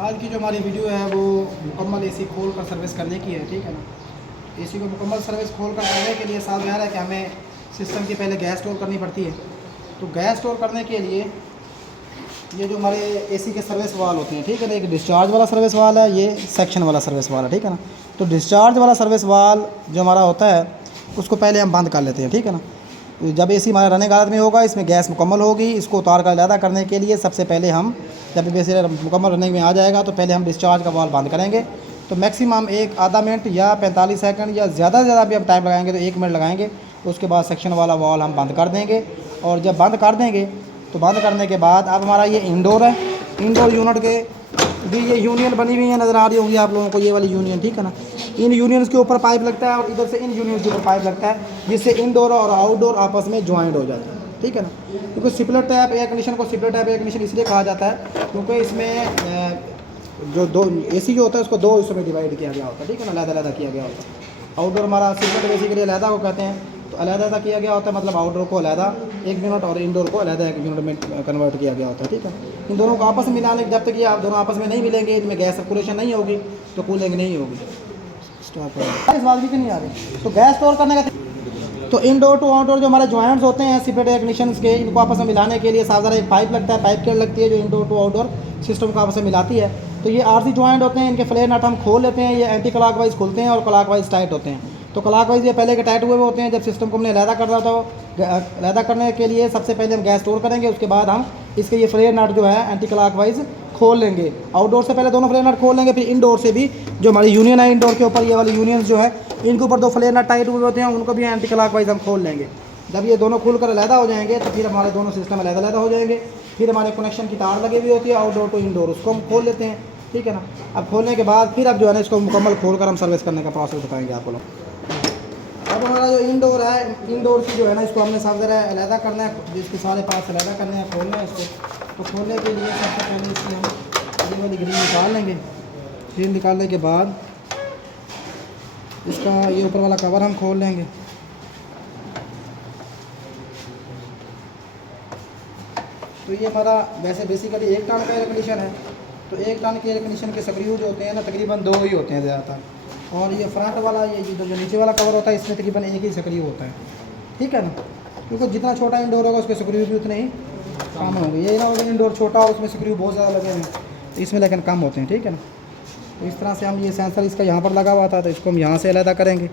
आज की जो हमारी वीडियो है वो मुकम्मल एसी खोल कर सर्विस करने की है, ठीक है ना। एसी को मुकम्मल सर्विस खोल कर करने के लिए साथ ज़ाहिर है कि हमें सिस्टम की पहले गैस स्टोर करनी पड़ती है। तो गैस स्टोर करने के लिए ये जो हमारे एसी के सर्विस वाल होते हैं, ठीक है ना, एक डिस्चार्ज वाला सर्विस वाल है, ये सेक्शन वाला सर्विस वाल है, ठीक है ना। तो डिस्चार्ज वाला सर्विस वाल जो हमारा होता है उसको पहले हम बंद कर लेते हैं, ठीक है ना। जब एसी हमारा रनिंग हालत में होगा, इसमें गैस मुकम्मल होगी, इसको उतार कर अलहदा करने के लिए सबसे पहले हम जब एसी मुकम्मल रनिंग में आ जाएगा तो पहले हम डिस्चार्ज का वाल्व बंद करेंगे। तो मैक्सिमम एक आधा मिनट या 45 सेकंड या ज़्यादा से ज़्यादा भी हम टाइम लगाएंगे तो 1 मिनट लगाएंगे। उसके बाद सेक्शन वाला वाल्व हम बंद कर देंगे। और जब बंद कर देंगे तो बंद करने के बाद अब हमारा ये इंडोर है, इंडोर यूनिट के भी ये यूनियन बनी हुई है, नज़र आ रही होगी आप लोगों को, ये वाली यूनियन, ठीक है ना। इन यूनियंस के ऊपर पाइप लगता है और इधर से इन यूनियंस के ऊपर पाइप लगता है, जिससे इंडोर और आउटडोर आपस में ज्वाइंट हो जाता है, ठीक है ना। क्योंकि स्प्लिट टाइप एयर कंडीशन को स्प्लिट टाइप एयर कंडीशन इसलिए कहा जाता है क्योंकि इसमें जो दो एसी जो होता है उसको दो हिस्सों में डिवाइड किया गया होता है, ठीक है ना, अलग-अलग किया गया होता है। आउटडोर हमारा स्प्लिट एसी के लिए अलग को कहते हैं, तो अलग किया गया होता है, मतलब आउटडोर को अलग एक यूनिट और इंडोर को अलग एक यूनिट में कन्वर्ट किया गया होता है, ठीक है। इन दोनों को आपस में मिलाने जब तक ये आप दोनों आपस में नहीं मिलेंगे, इनमें गैस सर्कुलेशन नहीं होगी तो कूलिंग नहीं होगी। स्टॉप इस बात भी नहीं आ रही। तो गैस स्टोर करने का तो इंडोर टू आउटडोर जो हमारे जॉइंट्स होते हैं सेपरेट एयर कंडीशंस के, इनको आपस में मिलाने के लिए साधारण एक पाइप लगता है, पाइप केयर लगती है जो इंडोर टू आउटडोर सिस्टम को आपस में मिलाती है। तो ये आरसी जॉइंट होते हैं, इनके फ्लेयर नट हम खोल लेते हैं, ये एंटी क्लॉकवाइज खुलते हैं और क्लॉकवाइज टाइट होते हैं। तो क्लॉकवाइज ये पहले के टाइट हुए होते हैं, जब सिस्टम को हमने अलहदा करना था, अलहदा करने के लिए सबसे पहले हम गैस स्टोर करेंगे, उसके बाद हम इसके ये फ्लेयर नट जो है एंटी क्लॉकवाइज खोल लेंगे। आउटडोर से पहले दोनों फ्लेयर नट खोल लेंगे, फिर इंडोर से भी जो हमारी यूनियन है इंडोर के ऊपर, ये वाली यूनियंस जो है इनके ऊपर दो फ्लेयर नट टाइट हुए होते हैं, उनको भी एंटी क्लॉकवाइज हम खोल लेंगे। जब ये दोनों खुल कर अलहदा हो जाएंगे तो फिर हमारे दोनों सिस्टम अलहदा हो जाएंगे। फिर हमारे कनेक्शन की तार लगी हुई होती है आउटडोर टू इंडोर, उसको हम खोल लेते हैं, ठीक है ना। अब खोलने के बाद फिर अब जो है ना इसको मुकम्मल खोल कर हम सर्विस करने का प्रोसेस बताएंगे आप लोग। अब हमारा जो इंडोर है, इंडोर की जो है ना इसको हमने साफ ज़रा अलहदा करना है, जिसके सारे पार्ट्स अलहदा करने हैं, खोलना है इसको। तो खोलने के लिए सबसे पहले इसमें हम ये वाली ग्रिल निकाल लेंगे। ग्रिल निकालने के बाद इसका ये ऊपर वाला कवर हम खोल लेंगे। तो ये हमारा वैसे बेसिकली 1 टन का एयर कंडीशन है, तो 1 टन के एयर कंडीशन के स्क्रू जो होते हैं ना तकरीबन 2 ही होते हैं ज़्यादातर, और ये फ्रंट वाला ये जो नीचे वाला कवर होता है इसमें तकरीबन 1 ही स्क्रू होता है, ठीक है ना। क्योंकि जितना छोटा इंडोर होगा उसके स्क्रू भी उतने ही कम होंगे। ये ना होगा इंडोर छोटा और उसमें स्क्रू बहुत ज़्यादा लगे हैं, इसमें लेकिन कम होते हैं, ठीक है ना। तो इस तरह से हम ये सेंसर इसका यहाँ पर लगा हुआ था, तो इसको हम यहाँ से अलहदा करेंगे।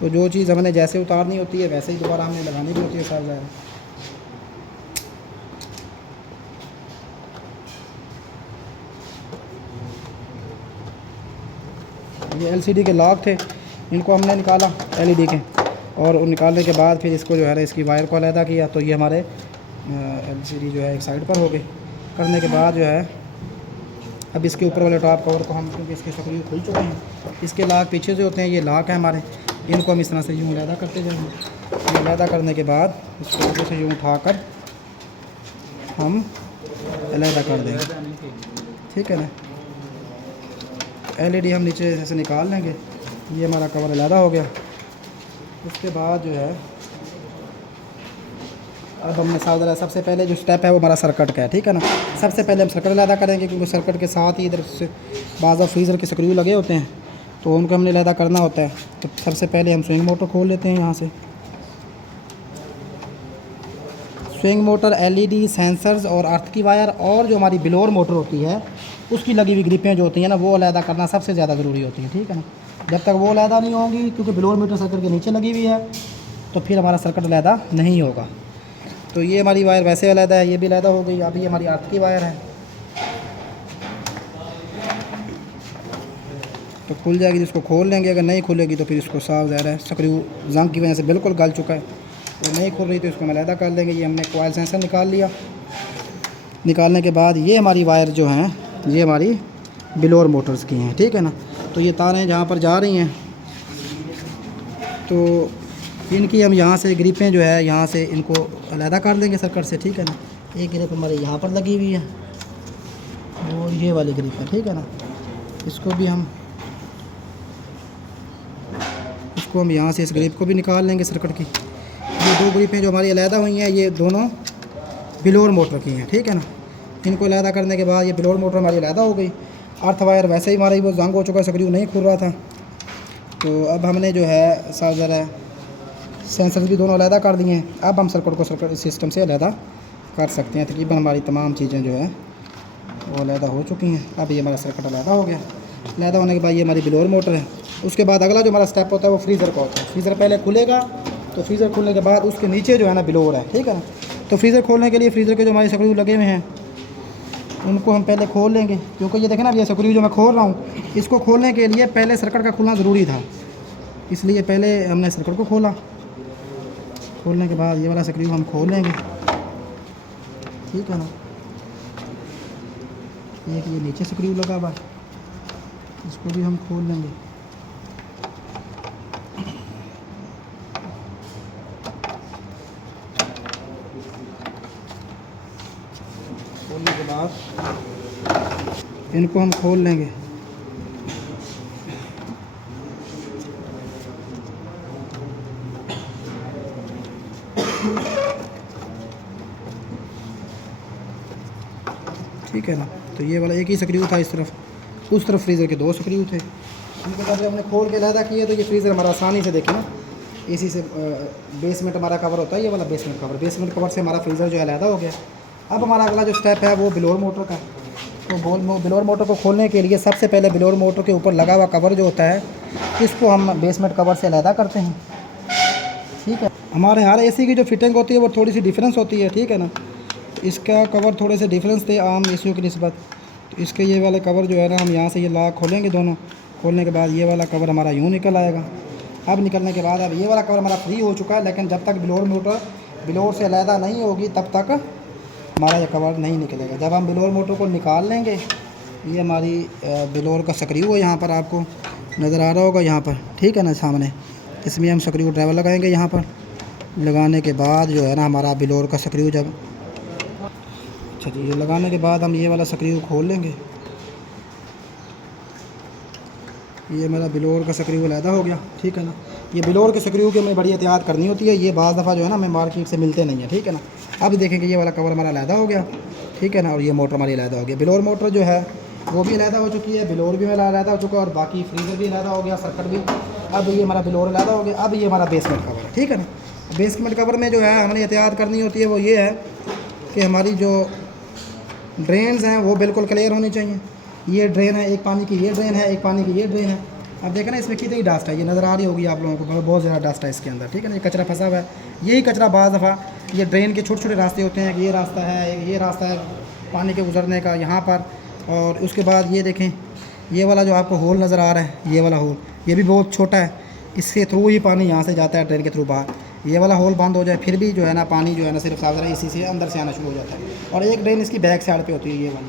तो जो चीज़ हमने जैसे उतारनी होती है वैसे ही दोबारा हमने लगानी भी होती है साथ ज़्यादा। ये एलसीडी के लॉक थे, इनको हमने निकाला एलईडी के, और निकालने के बाद फिर इसको जो है ना इसकी वायर को अलहदा किया। तो ये हमारे एलसीडी जो है एक साइड पर हो गई। करने के बाद जो है अब इसके ऊपर वाले टॉप कवर को हम, क्योंकि इसके स्क्रू खुल चुके हैं, इसके लॉक पीछे से होते हैं, ये लॉक है हमारे, इनको हम इस तरह से यूँ अलहदा करते जाएंगे। अलहदा करने के बाद इसको ऊपर से यूँ उठाकर हम अलहदा कर देंगे, ठीक है ना। एलईडी हम नीचे से निकाल लेंगे, ये हमारा कवर अलहदा हो गया। उसके बाद जो है अब हमने सावधान सबसे पहले जो स्टेप है वो हमारा सर्किट का है, ठीक है ना। सबसे पहले हम सर्किट अलहदा करेंगे, क्योंकि सर्किट के साथ ही इधर से बाज़ फ्रीज़र के स्क्रू लगे होते हैं, तो उनको हमने अलहदा करना होता है। तो सबसे पहले हम स्विंग मोटर खोल लेते हैं यहाँ से। स्विंग मोटर, एलईडी, सेंसर्स और अर्थ की वायर, और जो हमारी बिलोर मोटर होती है उसकी लगी हुई ग्रिपें जो होती हैं ना वो अलहदा करना सबसे ज़्यादा ज़रूरी होती है, ठीक है ना। जब तक वो अलहदा नहीं होंगी, क्योंकि बिलोर मीटर सर्किट के नीचे लगी हुई है, तो फिर हमारा सर्किट अलहदा नहीं होगा। तो ये हमारी वायर वैसे अलहदा है, ये भी अलहदा हो गई। अब ये हमारी अर्थ की वायर है, तो खुल जाएगी, जिसको खोल लेंगे। अगर नहीं खुलेगी तो फिर इसको साफ ज़ाहिर है स्क्रू जंग की वजह से बिल्कुल गल चुका है, तो नहीं खुल रही तो इसको हम अलहदा कर लेंगे। ये हमने कॉइल सेंसर निकाल लिया। निकालने के बाद ये हमारी वायर जो हैं ये हमारी बिलोर मोटर्स की हैं, ठीक है ना। तो ये तारें जहाँ पर जा रही हैं तो इनकी हम यहाँ से ग्रिपें जो है यहाँ से इनको अलहदा कर लेंगे सर्किट से, ठीक है ना। एक ग्रिप हमारे यहाँ पर लगी हुई है और ये वाली ग्रिप है, ठीक है ना। इसको हम यहाँ से इस ग्रिप को भी निकाल लेंगे सर्किट की। ये 2 ग्रिपें जो हमारी अलहदा हुई हैं ये दोनों बिलोर मोटर की हैं, ठीक है ना। इनको अलहदा करने के बाद ये बिलोर मोटर हमारी अलहदा हो गई। अर्थ वायर वैसे ही हमारा वो जंग हो चुका, स्क्रू नहीं खुल रहा था। तो अब हमने जो है साथ ज़रा सेंसर भी दोनों अलहदा कर दिए हैं। अब हम सर्किट को सर्किट सिस्टम से अलहदा कर सकते हैं। तकरीबन हमारी तमाम चीज़ें जो है वो अलहदा हो चुकी हैं। अब ये हमारा सर्किट अलहदा हो गया। अलहदा होने के बाद ये हमारी ब्लोअर मोटर है। उसके बाद अगला जो हमारा स्टेप होता है वो फ्रीज़र का होता है। फ्रीज़र पहले खुलेगा, तो फ्रीज़र खुलने के बाद उसके नीचे जो है ना ब्लोअर है, ठीक है ना। तो फ्रीज़र खोलने के लिए फ्रीज़र के जो हमारे स्क्रू लगे हुए हैं उनको हम पहले खोल लेंगे, क्योंकि ये देखें ना ये स्क्रू जो मैं खोल रहा हूँ, इसको खोलने के लिए पहले सर्किट का खुलना ज़रूरी था, इसलिए पहले हमने सर्किट को खोला। खोलने के बाद ये वाला स्क्रू हम खोल लेंगे, ठीक है ना। ये कि ये नीचे स्क्रू लगा हुआ, इसको भी हम खोल लेंगे। खोलने के बाद इनको हम खोल लेंगे। ठीक है ना। तो ये वाला एक ही स्क्रू था इस तरफ, उस तरफ फ्रीज़र के 2 स्क्रू थे। इनको जब हमने खोल के अलहदा किया तो ये फ्रीज़र हमारा आसानी से देखें ना, इसी से बेसमेंट हमारा कवर होता है, ये वाला बेसमेंट कवर। बेसमेंट कवर से हमारा फ्रीज़र जो है अलहदा हो गया। अब हमारा अगला जो स्टेप है वो ब्लोअर मोटर का। तो ब्लोअर मोटर को खोलने के लिए सबसे पहले ब्लोअर मोटर के ऊपर लगा हुआ कवर जो होता है इसको हम बेसमेंट कवर से अलहदा करते हैं, ठीक है। हमारे हर एसी की जो फिटिंग होती है वो थोड़ी सी डिफरेंस होती है, ठीक है ना। इसका कवर थोड़े से डिफरेंस थे आम एसियों की निस्बत। तो इसके ये वाले कवर जो है ना, हम यहाँ से ये लॉक खोलेंगे दोनों। खोलने के बाद ये वाला कवर हमारा यूँ निकल आएगा। अब निकलने के बाद अब ये वाला कवर हमारा फ्री हो चुका है, लेकिन जब तक ब्लोअर मोटर ब्लोअर से अलहदा नहीं होगी तब तक हमारा ये कवर नहीं निकलेगा। जब हम ब्लोअर मोटर को निकाल लेंगे, ये हमारी ब्लोअर का स्क्रू है, यहाँ पर आपको नज़र आ रहा होगा यहाँ पर, ठीक है ना, सामने। इसमें हम स्क्रू ड्राइवर लगाएंगे यहाँ पर। लगाने के बाद जो है ना हमारा ब्लोअर का स्क्रू जब अच्छा जी, ये लगाने के बाद हम ये वाला स्क्रू खोल लेंगे। ये मेरा ब्लोअर का स्क्रू अलहदा हो गया, ठीक है ना। ये ब्लोअर के स्क्रू की हमें बड़ी एहतियात करनी होती है, ये बाज़ दफ़ा जो है ना हमें मार्केट से मिलते नहीं है, ठीक है ना। अब देखेंगे ये वाला कवर हमारा अलहदा हो गया, ठीक है ना। और ये मोटर हमारी अलहदा हो गया। ब्लोअर मोटर जो है वो भी अलहदा हो चुकी है, ब्लोअर भी मेरा अलहदा हो चुका है, और बाकी फ्रीज़र भी अलहदा हो गया, सर्किट भी। अब ये हमारा ब्लोअर अलहदा हो गया। अब ये हमारा बेसमेंट कवर है, ठीक है ना। बेसमेंट कवर में जो है हमें एहतियात करनी होती है वो ये है कि हमारी जो ड्रेन्स हैं वो बिल्कुल क्लियर होनी चाहिए। ये ड्रेन है, एक पानी की ये ड्रेन है, एक पानी की ये ड्रेन है। अब देखें ना इसमें कितनी डस्ट है, ये नज़र आ रही होगी आप लोगों को, बहुत ज़्यादा डस्ट है इसके अंदर, ठीक है ना। ये कचरा फंसा हुआ है। यही कचरा बाज़ दफ़ा ये ड्रेन के छोटे छोटे रास्ते होते हैं कि ये रास्ता है, ये रास्ता है पानी के गुजरने का यहाँ पर। और उसके बाद ये देखें ये वाला जो आपको होल नज़र आ रहा है, ये वाला होल ये भी बहुत छोटा है, इसके थ्रू ही पानी यहाँ से जाता है ड्रेन के थ्रू बाहर। ये वाला होल बंद हो जाए फिर भी जो है ना पानी जो है ना सिर्फ साफ इसी से अंदर से आना शुरू हो जाता है। और एक ड्रेन इसकी बैक साइड पे होती है, ये वाली